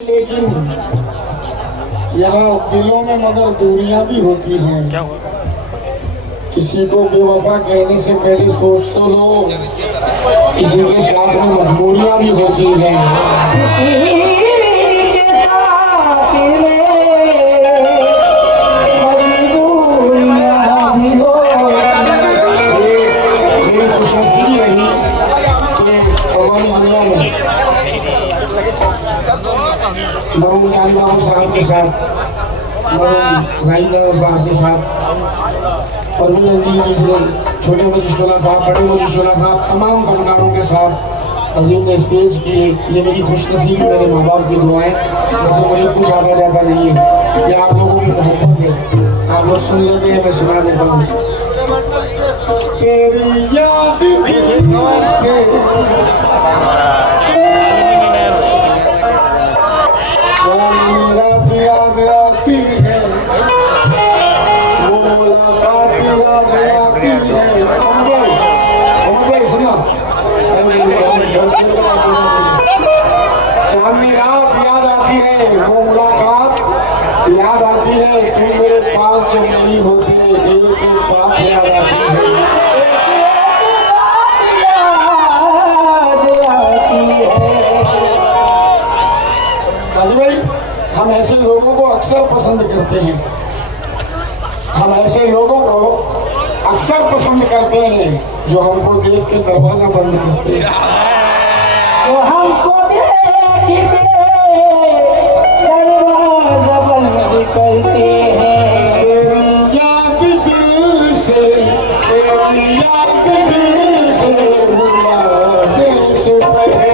लेकिन यहाँ दिलों में मगर दूरियां भी होती हैं। किसी को बेवफा कहने से पहले सोच तो लो, किसी के साथ में मजबूरियां भी होती हैं। मेरी खुशनसीबी रही कि हमारी दुनिया में मरूम जानदार साहब के साथ, मरूम जाहिद साहब के साथ, और जी से छोटे मजिस्ट्रेट साहब, बड़े मजिस्ट्रेट साहब, तमाम फनकारों के साथ अजीम ने स्टेज की। ये मेरी खुशनसीबी, मेरे माँ बाप की दुआएं। वैसे मुझे कुछ आता जाता नहीं है, ये आप लोगों की मोहब्बत है। आप लोग सुन लेते हैं, मैं सुना देता हूँ। तेरी याद से याद आती है, वो मुलाकात याद आती है। सुना, चांदनी रात याद आती है, वो मुलाकात याद आती है। तुम मेरे पास जब नहीं होती, एक एक बात याद आती है। हम ऐसे लोगों को अक्सर पसंद करते हैं, हम ऐसे लोगों को अक्सर पसंद करते हैं जो हमको देख के दरवाजा बंद करते हैं, जो हमको देख के दरवाजा बंद करते हैं। तेरी याद दिल से, तेरी याद दिल से बुलाने से पहले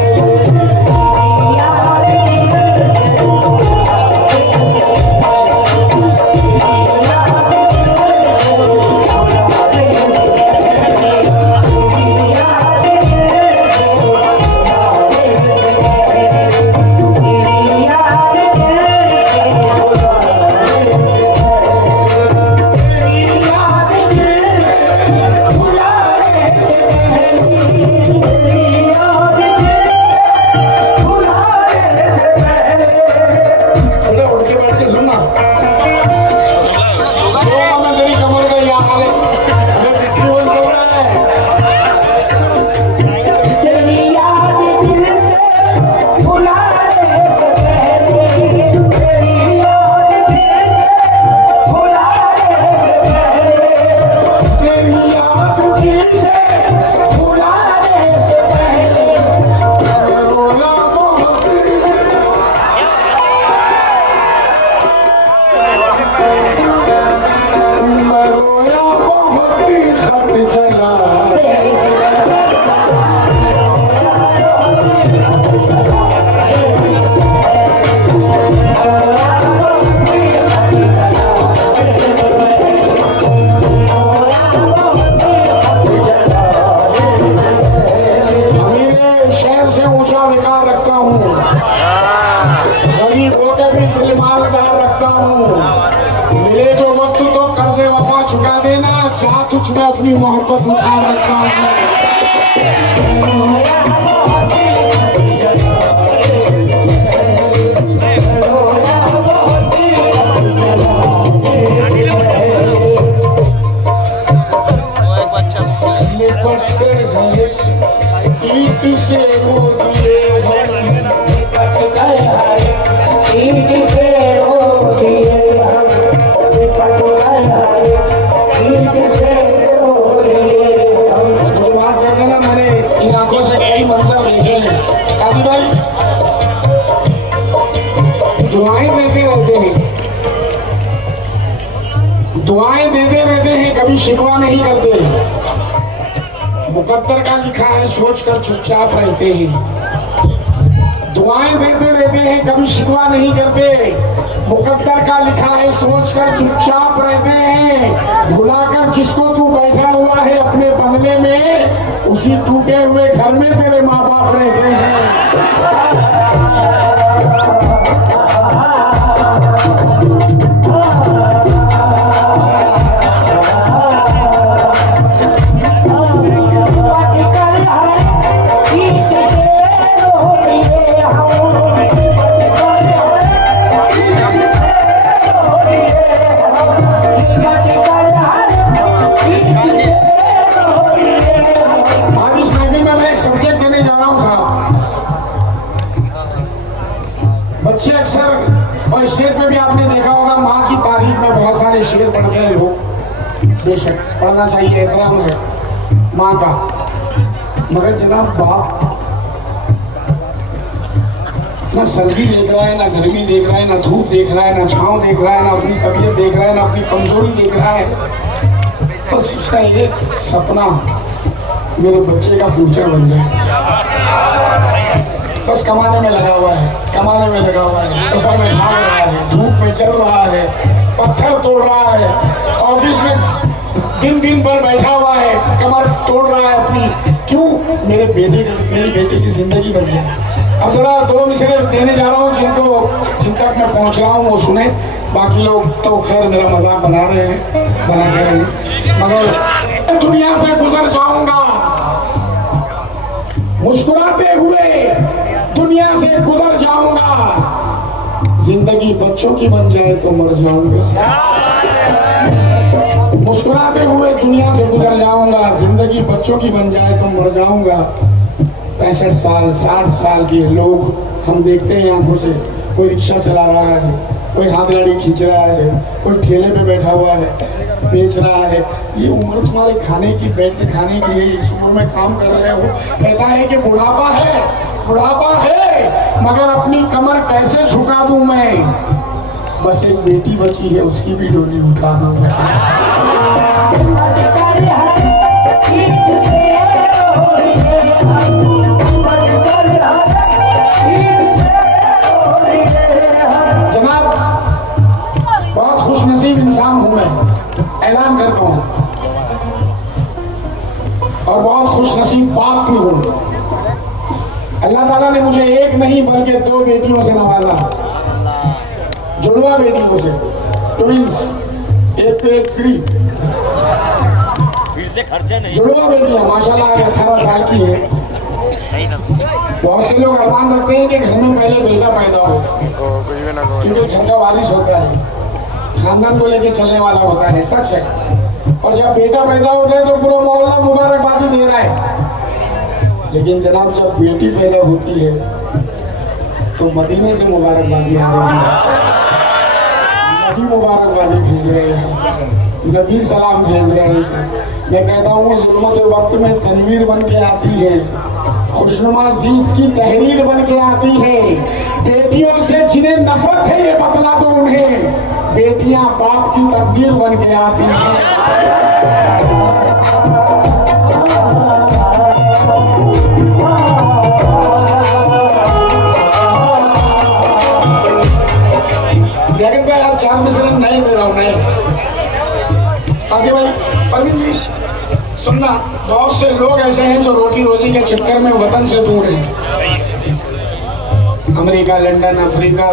कुछ मैं अपनी मोहब्बत उठा रखा हूँ। ईट से वो दिए ईट से वो दिए आंखों से कई मंजर देखे हैं। काजी भाई दुआएं देते रहते हैं, दुआएं देते रहते हैं, कभी शिकवा नहीं करते। मुकद्दर का लिखा है सोचकर चुपचाप रहते हैं। दुआएं देते रहते हैं, कभी शिकवा नहीं करते। मुकद्दर का लिखा है सोचकर चुपचाप रहते हैं। भुलाकर जिसको तू बैठा हुआ है अपने बंगले में, उसी टूटे हुए घर में तेरे माँ बाप रहते हैं। और स्टेज पे भी आपने देखा होगा माँ की तारीफ में बहुत सारे शेर पढ़ते हैं लोग, बेशक पढ़ना चाहिए, एहतराम है माँ का, मगर जनाब बाप ना सर्दी देख रहा है, ना गर्मी देख रहा है, ना धूप देख रहा है, ना छांव देख रहा है, ना अपनी तबीयत देख रहा है, ना अपनी कमजोरी देख रहा है। बस उसका एक सपना, मेरे बच्चे का फ्यूचर बन जाए। बस कमाने में लगा हुआ है, कमाने में लगा हुआ है, सफर में भाग रहा है, धूप में चल रहा है, पत्थर तोड़ रहा है, ऑफिस में दिन दिन भर बैठा हुआ है, कमर तोड़ रहा है अपनी। क्यों? मेरी बेटी की जिंदगी बन जाए। अब जरा 2 मिसरे देने जा रहा हूँ जिन तक मैं पहुँच रहा हूँ वो सुने, बाकी लोग तो खैर मेरा मजाक बना रहे हैं, बनाते रहे, मगर दुनिया से गुजर जाऊंगा मुस्कुराते हुए, दुनिया से गुजर जाऊंगा, जिंदगी बच्चों की बन जाए तो मर जाऊंगा। मुस्कुराते हुए दुनिया से गुजर जाऊंगा, जिंदगी बच्चों की बन जाए तो मर जाऊंगा। 65 साल 60 साल के लोग हम देखते हैं आंखों से, कोई रिक्शा चला रहा है, कोई हाथ गाड़ी खींच रहा है, कोई ठेले पे बैठा हुआ है, बेच रहा है। ये उम्र तुम्हारे खाने की, बैठ के खाने की है, इस उम्र में काम कर रहे हो। कहता है कि बुढ़ापा है, बुढ़ापा है, मगर अपनी कमर कैसे झुका दूं मैं? बस एक बेटी बची है, उसकी भी डोली उठा दूं मैं। जनाब बहुत खुशनसीब इंसान हूं मैं, ऐलान करता हूं, और बहुत खुशनसीब बाप भी हूं। अल्लाह ताला ने मुझे एक नहीं बल्कि 2 बेटियों से नवाजा, जुड़वा बेटियों से, ट्विंस, एक पे एक फ्री, फिर से खर्चा नहीं, जुड़वा बेटियां माशाल्लाह 18 साल की है। सही ना। बहुत से लोग अरमान रखते हैं कि घर में पहले बेटा पैदा हो, क्योंकि घर का वारिस होता है, खानदान को लेके चलने वाला होता है, सच है। और जब बेटा पैदा होता है तो पूरा मोहल्ला मुबारकबादी दे रहा है, लेकिन जनाब जब बेटी पैदा होती है तो मदीने से मुबारकबादी आ रही है, नबी मुबारकबादी भेज रहे हैं, नबी सलाम भेज रहे हैं। मैं कहता हूँ जुल्मों के वक्त में तनवीर बन के आती है, खुशनुमा जीत की तहरीर बन के आती है। बेटियों से जिन्हें नफरत है ये बतला दो उन्हें, बेटियां बाप की तकदीर बन के आती हैं। लेकिन भाई आज 4 मिसरे नहीं दे रहा हूँ, नहीं काजी भाई, परवीन जी सुनना, बहुत से लोग ऐसे हैं जो रोटी रोजी के चक्कर में वतन से दूर हैं। अमेरिका, लंदन, अफ्रीका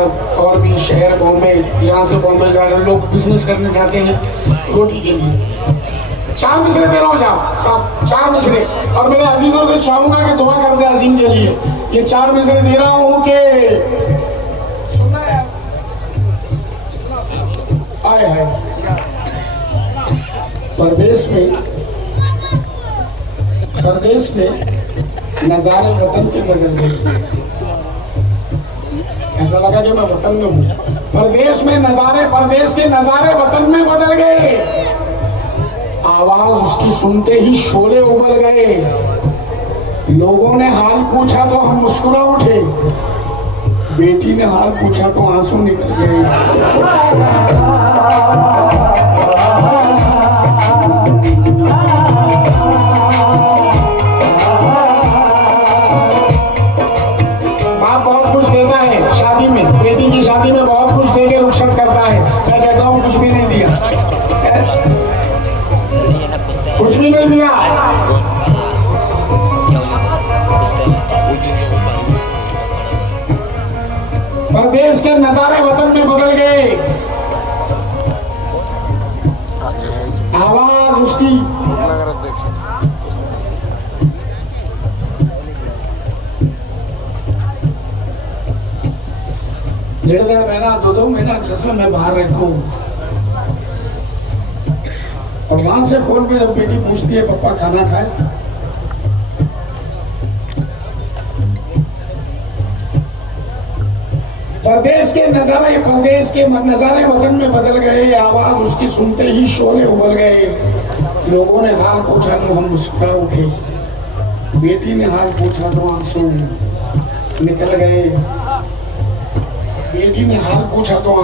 और भी शहर, बॉम्बे, यहाँ से बॉम्बे जा रहे लोग बिजनेस करने जाते हैं रोटी के लिए। 4 मिसरे दे रहा हूँ साहब, 4 मिसरे, और मेरे अजीजों से चाहूंगा कि दुआ कर दे अजीम के लिए। ये 4 मिसरे दे रहा हूँ कि सुनना यार, आए है परदेश में नजारे वतन के बदल गए। ऐसा लगा कि मैं वतन में हूँ। परदेश में नजारे, परदेश के नजारे वतन में बदल गए। आवाज उसकी सुनते ही शोले उबल गए। लोगों ने हाल पूछा तो हम मुस्कुरा उठे, बेटी ने हाल पूछा तो आंसू निकल गए। बाप बहुत कुछ देता है शादी में, बेटी की शादी में बहुत कुछ दे के रुखसत करता है। मैं कहता हूँ कुछ भी नहीं दिया, कुछ भी नहीं दिया। परदेश के नजारे वतन में बदल गए। आवाज उसकी डेढ़ महीना 2 महीना जैसे मैं बाहर रहता हूँ, और वहां से फोन पे जब बेटी पूछती है पापा खाना खाए, परदेश के नजारे वतन में बदल गए, आवाज उसकी सुनते ही शोले उबल गए। लोगों ने हाल पूछा तो हम मुस्कुरा उठे, बेटी ने हाल पूछा तो आंसू निकल गए। बेटी ने हाल पूछा तो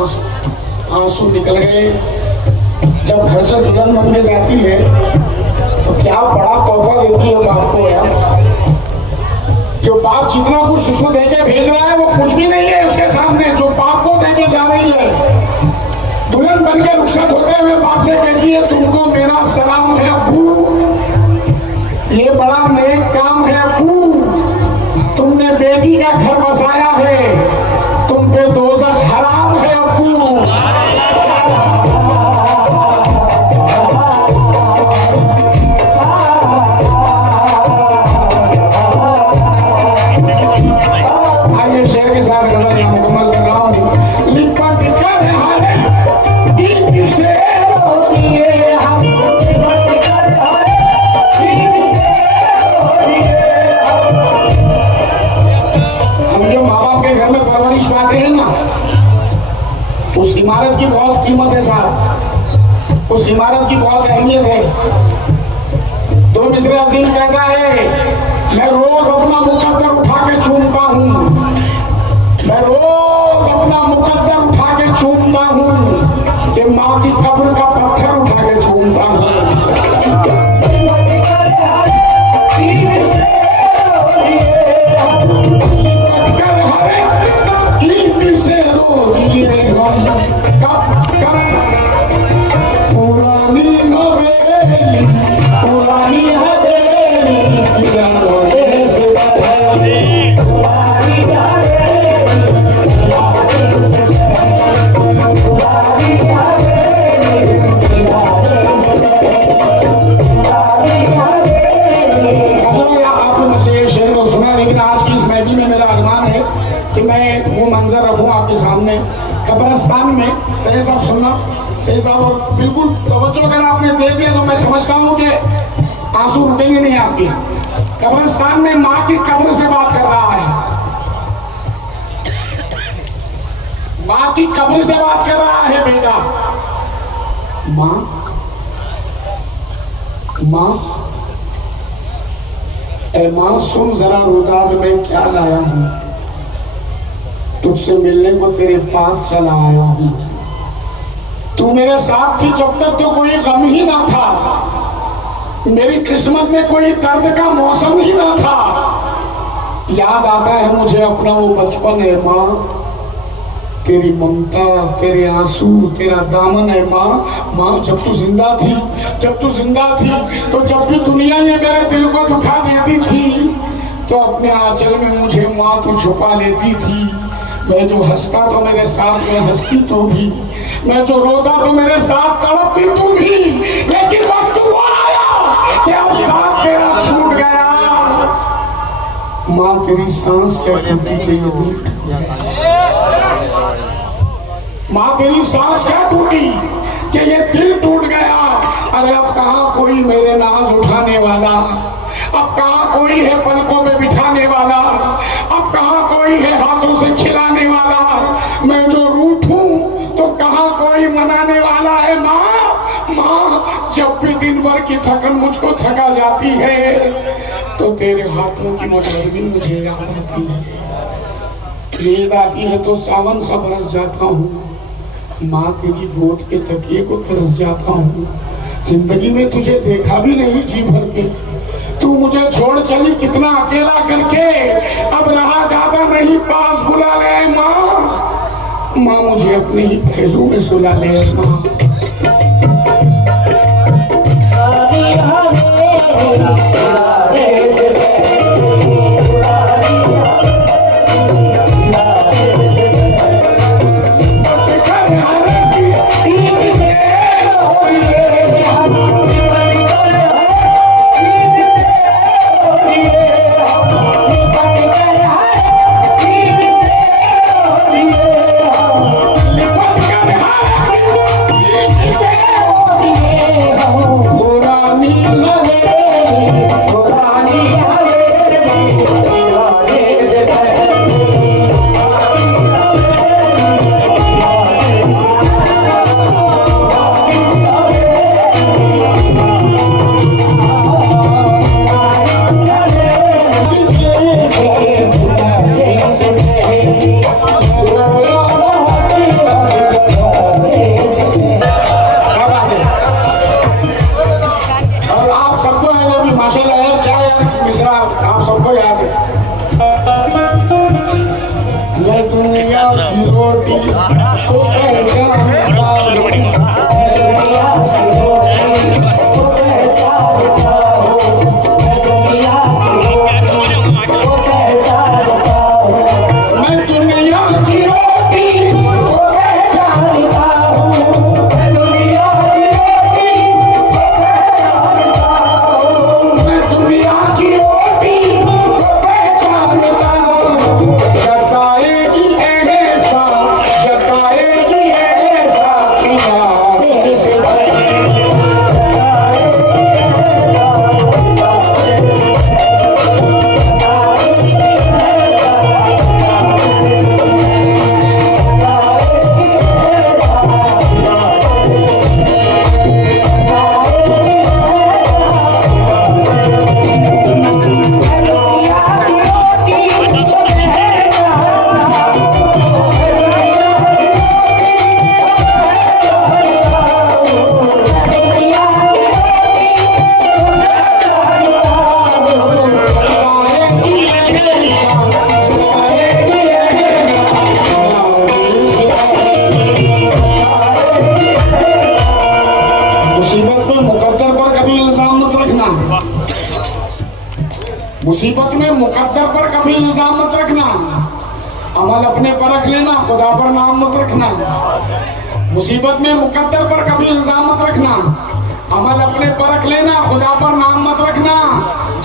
आंसू निकल गए। जब घर से दुल्हन बन के जाती है तो क्या बड़ा तोहफा देती है बाप को यार। जो बाप जितना कुछ उसको देके भेज रहा है वो कुछ भी नहीं है उसके सामने जो बाप को देके जा रही है। दुल्हन बन के रुखसत होते हुए बाप से कहती है तुमको मेरा सलाम है अब्बू, ये बड़ा नेक काम है अब्बू, तुमने बेटी का घर बसाया है, तुम पे दोज़ख हराम है अब्बू। आइए शेर के साथ गजल मुकम्मल कर रहा हूँ। लिपट कर हरे ईद से रोइए हम, लिपट कर हरे ईद से रोइए हम जो माँ बाप के घर में परवरिश पाते हैं ना, उस इमारत की बहुत कीमत है साहब, उस इमारत की बहुत अहमियत है। दो मिसरे अजीम कहता है मैं रोज अपना मुकद्दर उठा के चूमता हूँ, मैं रोज अपना मुकद्दर उठा के चूमता हूँ कि माँ की कब्र का पत्थर उठा के चूमता हूँ। पुरानी हवेली, पुरानी हवेली से आपने मुझसे ये शेर को सुना, लेकिन आज की इस महफिल में मेरा अरमान है कि मैं वो मंजर रखूं आपके सामने। कब्रिस्तान में सही साहब सुनना, सही साहब, और बिल्कुल तवज्जो अगर आपने दे दिया तो मैं समझता हूँ कि आंसू रुकेंगे नहीं आपके। कब्रिस्तान में माँ की कब्र से बात कर रहा है, माँ की कब्र से बात कर रहा है बेटा। माँ, माँ, ए माँ सुन जरा रुदाद में क्या लाया हूँ, तुझसे मिलने को तेरे पास चला आया हूँ। तू मेरे साथ थी जब तक तो कोई गम ही ना था, मेरी किस्मत में कोई दर्द का मौसम ही ना था। याद आता है मुझे अपना वो बचपन है माँ, तेरी ममता, तेरे आंसू, तेरा दामन है माँ। माँ जब तू जिंदा थी, जब तू जिंदा थी तो जब भी दुनिया ये मेरे दिल को दुखा देती थी तो अपने आंचल में मुझे माँ तू छुपा लेती थी। मैं जो हंसता तो मेरे साथ में हंसती तो भी, मैं जो रोता तो मेरे साथ तड़पती तू भी, लेकिन वक्त वो आया कि अब साथ तेरा छूट गया। माँ तेरी सांस क्या टूटी कि ये दिल, माँ तेरी सांस क्या टूटी कि ये दिल टूट गया। अरे अब कहाँ कोई मेरे नाज उठाने वाला, अब कहाँ कोई है पलकों में बिठाने वाला, अब कहाँ कोई है हाथों से खिलाने वाला। मैं जो रूठूं तो कहाँ कोई मनाने वाला है माँ। माँ जब भी दिन भर की थकन मुझको थका जाती है तो तेरे हाथों की मुठभेड़ मुझे याद आती है। नींद आती है तो सावन सा बरस जाता हूँ, माँ तेरी गोद के तकिए को तरस जाता हूँ। जिंदगी में तुझे देखा भी नहीं जी भर के, तू मुझे छोड़ चली कितना अकेला करके, अब रहा जाता नहीं पास बुला ले माँ। माँ मुझे अपने ही पहलू में सुला ले माँ। पुरानी हवेली तो पहचानता हूँ। मैं दुनिया की रोटी को पहचानता हूँ। मैं दुनिया की रोटी को पहचानता हूँ। मैं दुनिया की रोटी को पहचानता हूँ। जताएगी ऐसा खिला से मुसीबत में मुकद्दर पर कभी इल्जाम मत रखना। मुसीबत में मुकद्दर पर कभी इल्जाम मत रखना। अमल अपने पर रख लेना, खुदा पर नाम मत रखना। मुसीबत में मुकद्दर पर कभी इल्जाम मत रखना। अमल अपने पर रख लेना, खुदा पर नाम मत रखना।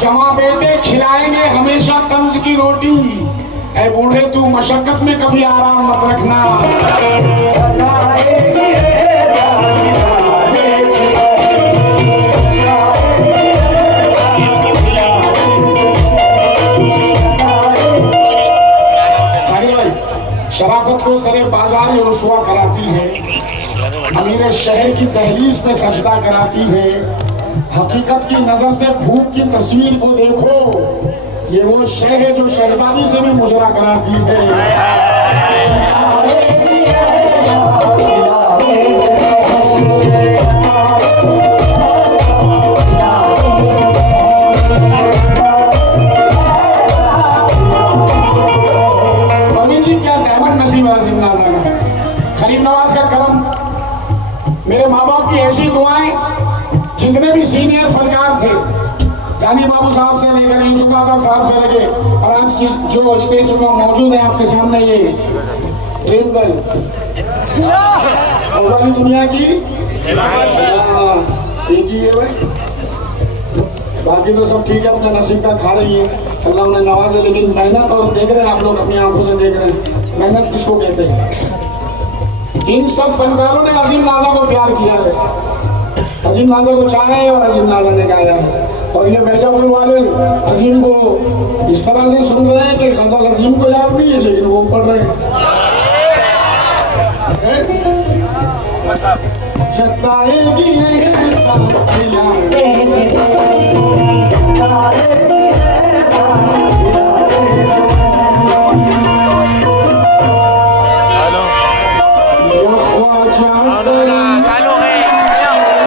जवां बेटे खिलाएंगे हमेशा तंज की रोटी। ऐ बूढ़े तू मशक्कत में कभी आराम मत रखना। शराफत को सरे बाजार रुसवा कराती है। अमीर शहर की दहलीज पे सजदा कराती है। हकीकत की नजर से भूख की तस्वीर को देखो, ये वो शह है जो शहजादी से भी मुजरा कराती है। खरीम नवाज का करम, मेरे माँ बाप की ऐसी दुआएं, जितने भी सीनियर फनकार थे, जानी बाबू साहब से लेकर यूसुफ आजम साहब से लगे, और आज जो स्टेज पर मौजूद है आपके सामने, ये ड्रीम गर्ल वाली दुनिया की एक ही है भाई। बाकी तो सब ठीक है, अपने नसीब का खा रही है, अल्लाह उन्हें नवाजे। लेकिन मेहनत, और देख रहे हैं आप लोग अपनी आंखों से देख रहे हैं, मेहनत किसको कहते हैं। इन सब फनकारों ने अजीम नाजा को प्यार किया है, अजीम नाजा को चाहा है और अजीम नाजा ने गाया है। और ये बैजापुर वाले अजीम को इस तरह से सुन रहे हैं कि गजल अजीम को याद नहीं है, लेकिन वो पढ़ रहे हैं। जताएगी